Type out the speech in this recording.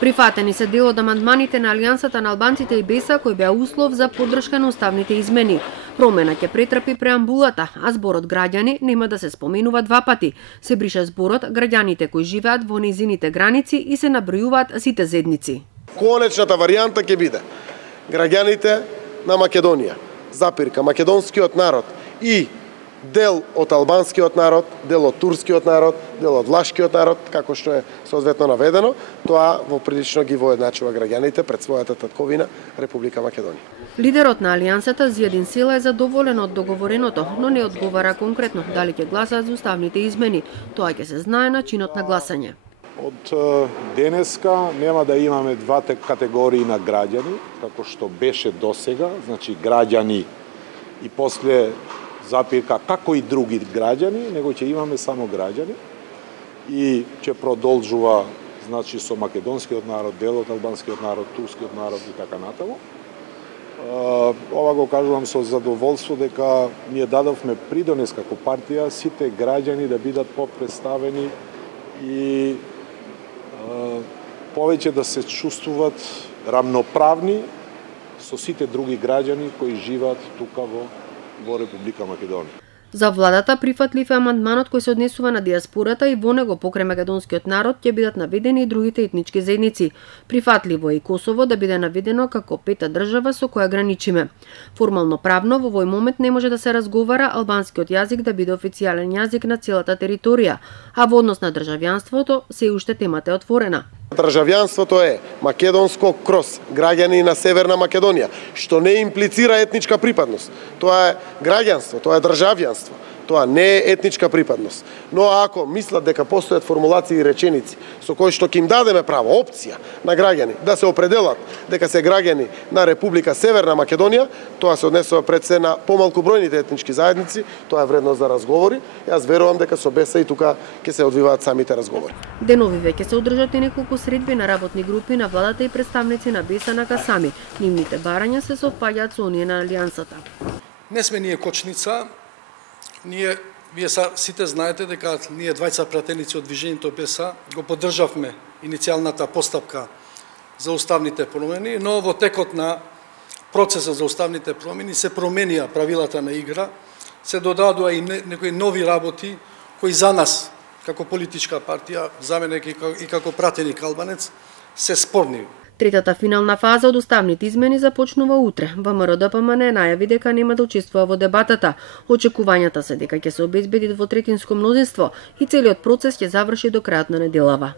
Прифатени се дел од амандманите на Алијансата на албанците и БЕСА кој беа услов за поддршка на уставните измени. Промена ќе претрпи преамбулата, а зборот граѓани нема да се споменува два пати. Се брише зборот граѓаните кои живеат во низините граници и се набројуваат сите зедници. Конечната варијанта ќе биде граѓаните на Македонија, запирка македонскиот народ и дел од албанскиот народ, дел од турскиот народ, дел од влашкиот народ, како што е соодветно наведено, тоа во прилично ги воедначува граѓаните пред својата татковина Република Македонија. Лидерот на Алијансата Зијадин Села е задоволен од договореното, но не одговара конкретно дали ќе гласаат за уставните измени. Тоа ќе се знае на чинот на гласање. Од денеска нема да имаме двата категории на граѓани, како што беше досега, значи граѓани и после запирка како и други граѓани, него ќе имаме само граѓани и ќе продолжува значи со македонскиот народ, дел од албанскиот народ, турскиот народ и така натаму. Ова го кажувам со задоволство дека ние дадовме придонес како партија сите граѓани да бидат попредставени и повеќе да се чувствуваат рамноправни со сите други граѓани кои живеат тука во Република Македонија. За владата прифатлив е амандманот кој се однесува на диаспората и во него покрај македонскиот народ ќе бидат наведени и другите етнички заедници. Прифатливо е и Косово да биде наведено како пета држава со која граничиме. Формално правно во овој момент не може да се разговара албанскиот јазик да биде официјален јазик на целата територија, а во однос на државјанството се уште темата е отворена. Државјанството е македонско кроз граѓани на Северна Македонија, што не имплицира етничка припадност. Тоа е граѓанство, тоа е државјанство. Тоа не е етничка припадност. Но ако мислат дека постојат формулации и реченици со кои што ќе им дадеме право, опција на граѓани да се определат дека се граѓани на Република Северна Македонија, тоа се однесува пред се на помалку бројните етнички заедници, тоа е вредно за разговори. Јас верувам дека со БЕСА и тука ќе се одвиваат самите разговори. Денови веќе се одржат и неколку средби на работни групи на владата и представници на БЕСА на Касами. Нивните барања се совпаѓаат со оние на Алијансата. Не сме ние кочница. Вие сите знаете дека ние двајца пратеници од движењето БЕСА го поддржавме иницијалната постапка за уставните промени, но во текот на процесот за уставните промени се променија правилата на игра, се додадоа и некои нови работи кои за нас како политичка партија, за мене и како пратеник албанец, се спорни. Третата финална фаза од уставните измени започнува утре. ВМРО-ДПМН најави дека нема да учествува во дебатата. Очекувањата се дека ќе се обезбеди двотретинско мнозинство и целиот процес ќе заврши до крајот на неделава.